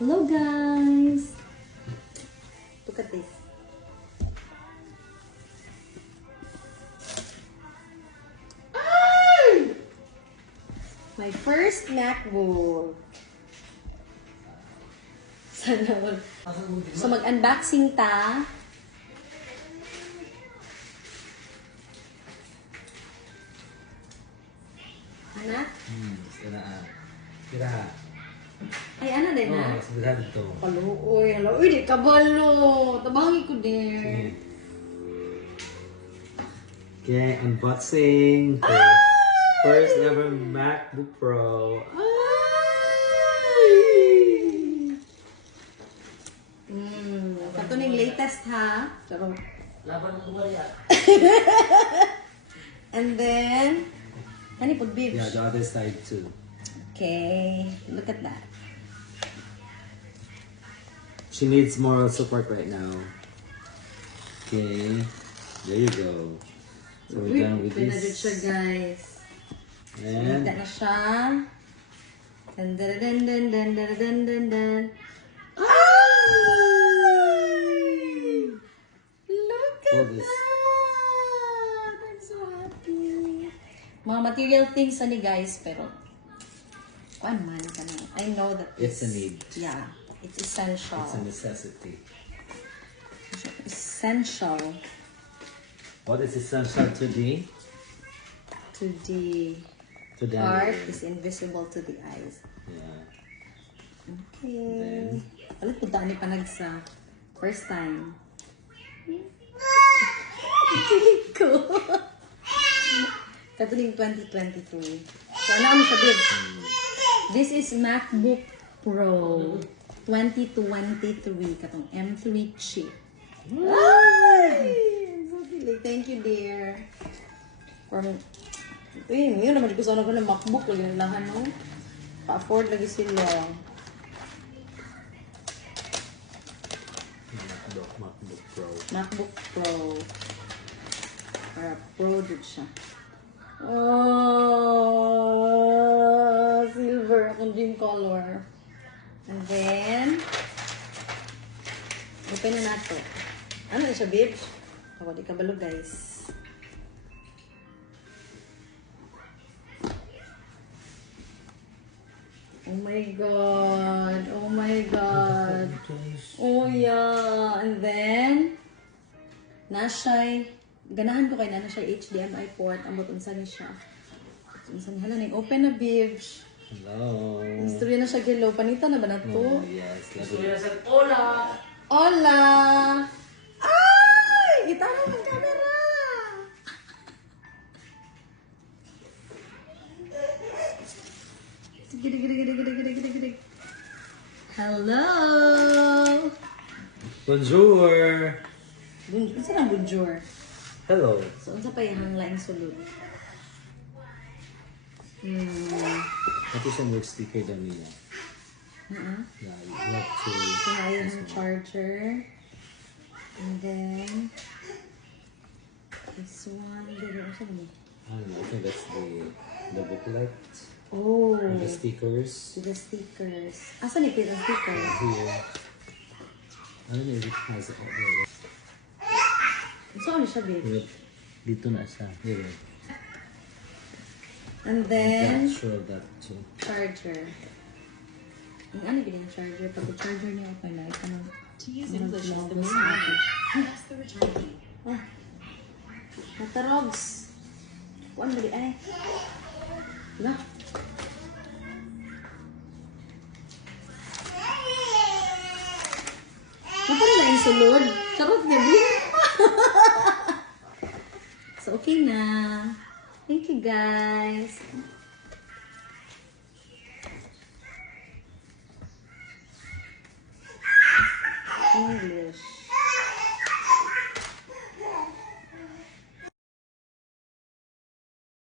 Hello guys! Look at this. My first MacBook. Sana all. So mag-unboxing ta. Anak? Kira. Ay, ano din na? Sebelah dito. Kaluoy, hello. Uy, di kabalo. Tabangi ko din. Okay, unboxing. First ever MacBook Pro. Ito na yung latest ha. Charo. Laban mo ba yan? And then, ano po, bibs? Yeah, the other side too. Okay, look at that. She needs moral support right now. Okay, there you go. So we're done with Pinadid this. siya, guys. And Hita na siya. And then. Ay! Look at Hold this. that! I'm so happy. Mga material things ani guys, pero kuan man ka na. I know that it's a need. yeah, it's essential. It's a necessity. Essential What is essential today? to the To the heart is invisible to the eyes. Yeah. Okay. Alam po dami pa nagsa. First time. Kilig ko. Katuling 2023. So, ano mo siya, babe? This is MacBook Pro 2023. Katong M3 chip. Ay! So kilig. Thank you, dear. Yun naman ko sana ko ng MacBook. Lagi ng lahan, no? Pa-afford lagi sila. MacBook Pro. MacBook Pro. Para Pro din siya. Oh, silver. Akong dream color. And then, open na nato. Ano na siya, babes? Ako, di kabalo, guys. Oh my God. Oh my God. Oh yeah. And then, nasa'y, ganahan ko kay na siya HDMI port. Ambot unsa ni siya. Unsa ni hala ning open na babes. Hello. Istorya na siya gilo. Panita na ba na to? Oh, yes. Hola! Hola! Ay! Itara ng camera! Gidi. Hello! Bonjour. Unsa na bonjour? Hello. So, unsa pa yung laing sulod? Ito sa work sticker daw niya. Yeah, you have to. So, ayun yung charger. And then, this one. Dito, unsa ba? I think that's the booklet. Oh! The stickers. The stickers. Asan ni Peter stickers? Here. I don't know if it has it there. So, ano siya, babe? Wait, dito na siya. Here. And I'm then, not sure of that too. charger. Ang ano ganyan charger? Pag charger niya ako na, ito nang To use English as the main language, press the return key. Natarogs. Kuan ba di ay? Wala. Napala na yung sulod. Charot niya, babe. So, okay na. Thank you, guys.